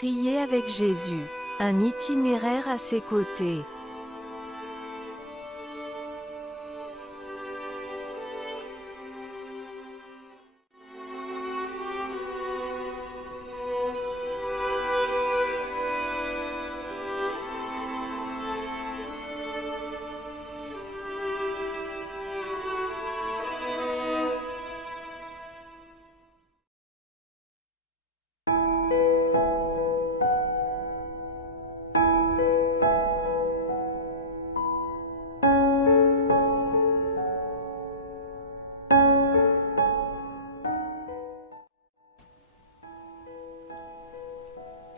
Prier avec Jésus. Un itinéraire à ses côtés.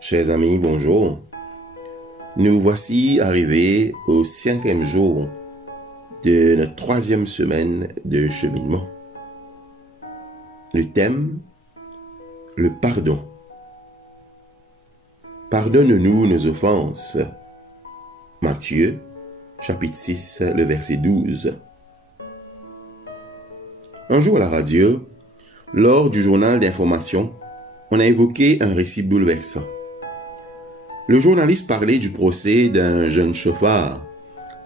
Chers amis, bonjour. Nous voici arrivés au 5e jour de notre 3e semaine de cheminement. Le thème, le pardon. Pardonne-nous nos offenses. Matthieu, chapitre 6, le verset 12. Un jour à la radio, lors du journal d'information, on a évoqué un récit bouleversant. Le journaliste parlait du procès d'un jeune chauffard,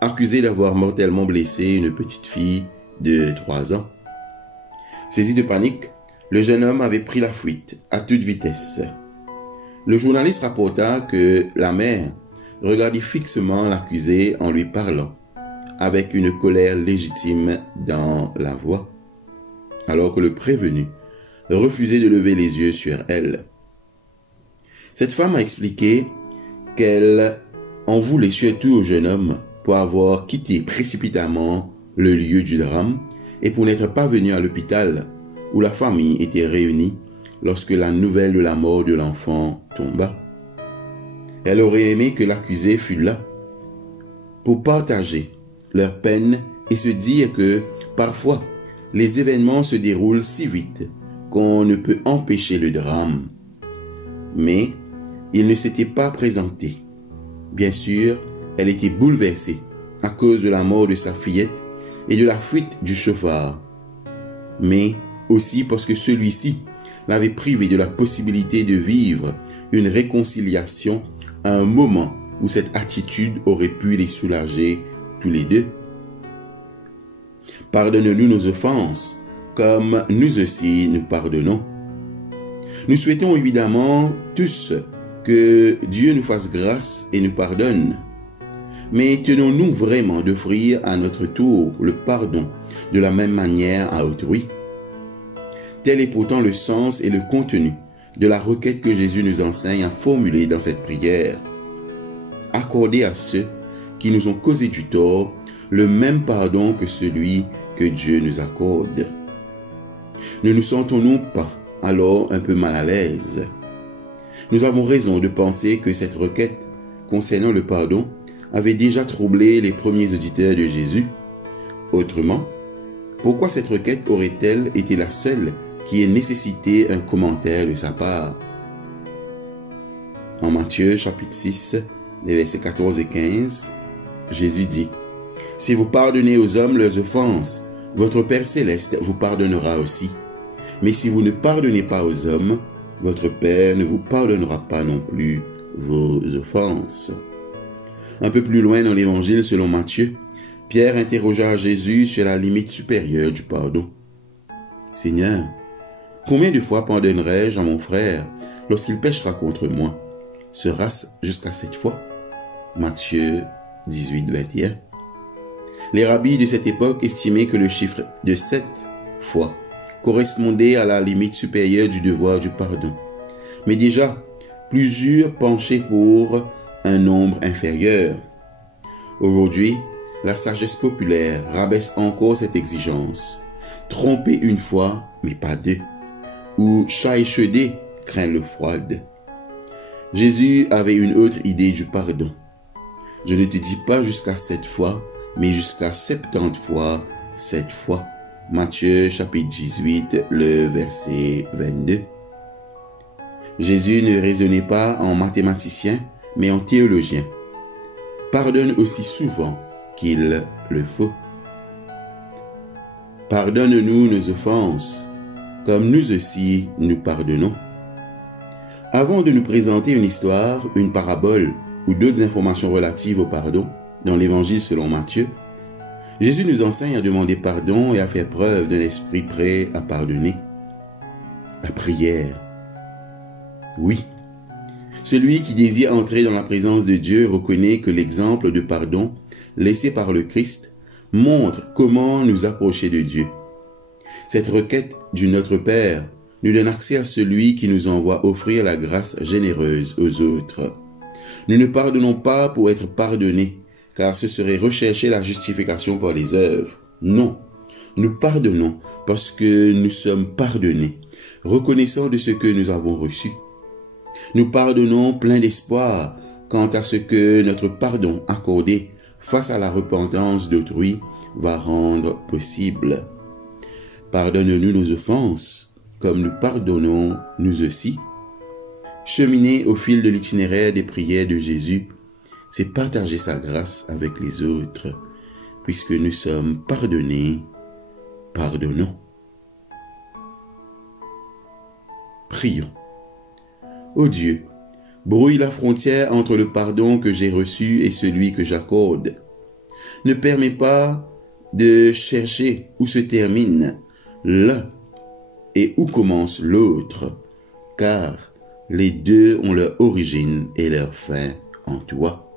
accusé d'avoir mortellement blessé une petite fille de 3 ans. Saisi de panique, le jeune homme avait pris la fuite à toute vitesse. Le journaliste rapporta que la mère regardait fixement l'accusé en lui parlant, avec une colère légitime dans la voix, alors que le prévenu refusait de lever les yeux sur elle. Cette femme a expliqué qu'elle en voulait surtout au jeune homme pour avoir quitté précipitamment le lieu du drame et pour n'être pas venu à l'hôpital où la famille était réunie lorsque la nouvelle de la mort de l'enfant tomba. Elle aurait aimé que l'accusé fût là pour partager leur peine et se dire que parfois les événements se déroulent si vite qu'on ne peut empêcher le drame. Mais il ne s'était pas présenté. Bien sûr, elle était bouleversée à cause de la mort de sa fillette et de la fuite du chauffard, mais aussi parce que celui-ci l'avait privée de la possibilité de vivre une réconciliation à un moment où cette attitude aurait pu les soulager tous les deux. Pardonne-nous nos offenses, comme nous aussi nous pardonnons. Nous souhaitons évidemment tous que Dieu nous fasse grâce et nous pardonne. Mais tenons-nous vraiment d'offrir à notre tour le pardon de la même manière à autrui? Tel est pourtant le sens et le contenu de la requête que Jésus nous enseigne à formuler dans cette prière. Accorder à ceux qui nous ont causé du tort le même pardon que celui que Dieu nous accorde. Ne nous sentons-nous pas alors un peu mal à l'aise? Nous avons raison de penser que cette requête concernant le pardon avait déjà troublé les premiers auditeurs de Jésus. Autrement, pourquoi cette requête aurait-elle été la seule qui ait nécessité un commentaire de sa part? En Matthieu chapitre 6, les versets 14 et 15, Jésus dit: « Si vous pardonnez aux hommes leurs offenses, votre Père céleste vous pardonnera aussi. Mais si vous ne pardonnez pas aux hommes, votre Père ne vous pardonnera pas non plus vos offenses. » Un peu plus loin dans l'Évangile selon Matthieu, Pierre interrogea Jésus sur la limite supérieure du pardon. « Seigneur, combien de fois pardonnerai-je à mon frère lorsqu'il péchera contre moi? Sera-ce jusqu'à 7 fois ?» Matthieu 18, 21. Les rabbis de cette époque estimaient que le chiffre de 7 fois correspondait à la limite supérieure du devoir du pardon. Mais déjà, plusieurs penchaient pour un nombre inférieur. Aujourd'hui, la sagesse populaire rabaisse encore cette exigence. Tromper une fois, mais pas deux. Ou chat échaudé craint l'eau froide. Jésus avait une autre idée du pardon. Je ne te dis pas jusqu'à 7 fois, mais jusqu'à 70 fois 7 fois. Matthieu chapitre 18, le verset 22. Jésus ne raisonnait pas en mathématicien, mais en théologien. Pardonne aussi souvent qu'il le faut. Pardonne-nous nos offenses, comme nous aussi nous pardonnons. Avant de nous présenter une histoire, une parabole ou d'autres informations relatives au pardon dans l'Évangile selon Matthieu, Jésus nous enseigne à demander pardon et à faire preuve d'un esprit prêt à pardonner. La prière. Oui. Celui qui désire entrer dans la présence de Dieu reconnaît que l'exemple de pardon laissé par le Christ montre comment nous approcher de Dieu. Cette requête du Notre Père nous donne accès à celui qui nous envoie offrir la grâce généreuse aux autres. Nous ne pardonnons pas pour être pardonnés, car ce serait rechercher la justification par les œuvres. Non, nous pardonnons parce que nous sommes pardonnés, reconnaissant de ce que nous avons reçu. Nous pardonnons plein d'espoir quant à ce que notre pardon accordé face à la repentance d'autrui va rendre possible. Pardonne-nous nos offenses, comme nous pardonnons nous aussi. Cheminer au fil de l'itinéraire des prières de Jésus, c'est partager sa grâce avec les autres. Puisque nous sommes pardonnés, pardonnons. Prions. Ô Dieu, brouille la frontière entre le pardon que j'ai reçu et celui que j'accorde. Ne permets pas de chercher où se termine l'un et où commence l'autre, car les deux ont leur origine et leur fin en toi.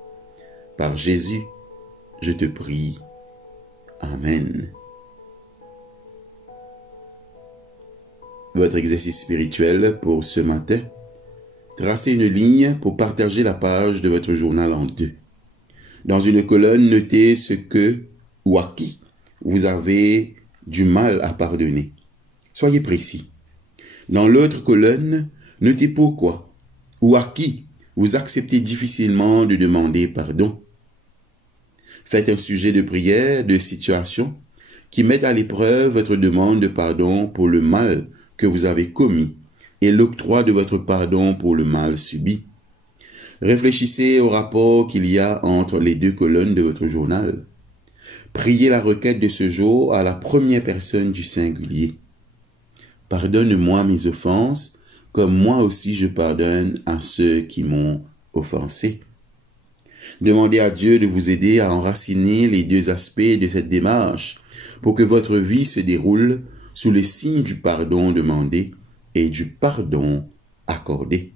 Par Jésus, je te prie. Amen. Votre exercice spirituel pour ce matin. Tracez une ligne pour partager la page de votre journal en deux. Dans une colonne, notez ce que ou à qui vous avez du mal à pardonner. Soyez précis. Dans l'autre colonne, notez pourquoi ou à qui vous acceptez difficilement de demander pardon. Faites un sujet de prière, de situation, qui met à l'épreuve votre demande de pardon pour le mal que vous avez commis et l'octroi de votre pardon pour le mal subi. Réfléchissez au rapport qu'il y a entre les deux colonnes de votre journal. Priez la requête de ce jour à la première personne du singulier. Pardonne-moi mes offenses, comme moi aussi je pardonne à ceux qui m'ont offensé. Demandez à Dieu de vous aider à enraciner les deux aspects de cette démarche pour que votre vie se déroule sous le signe du pardon demandé et du pardon accordé.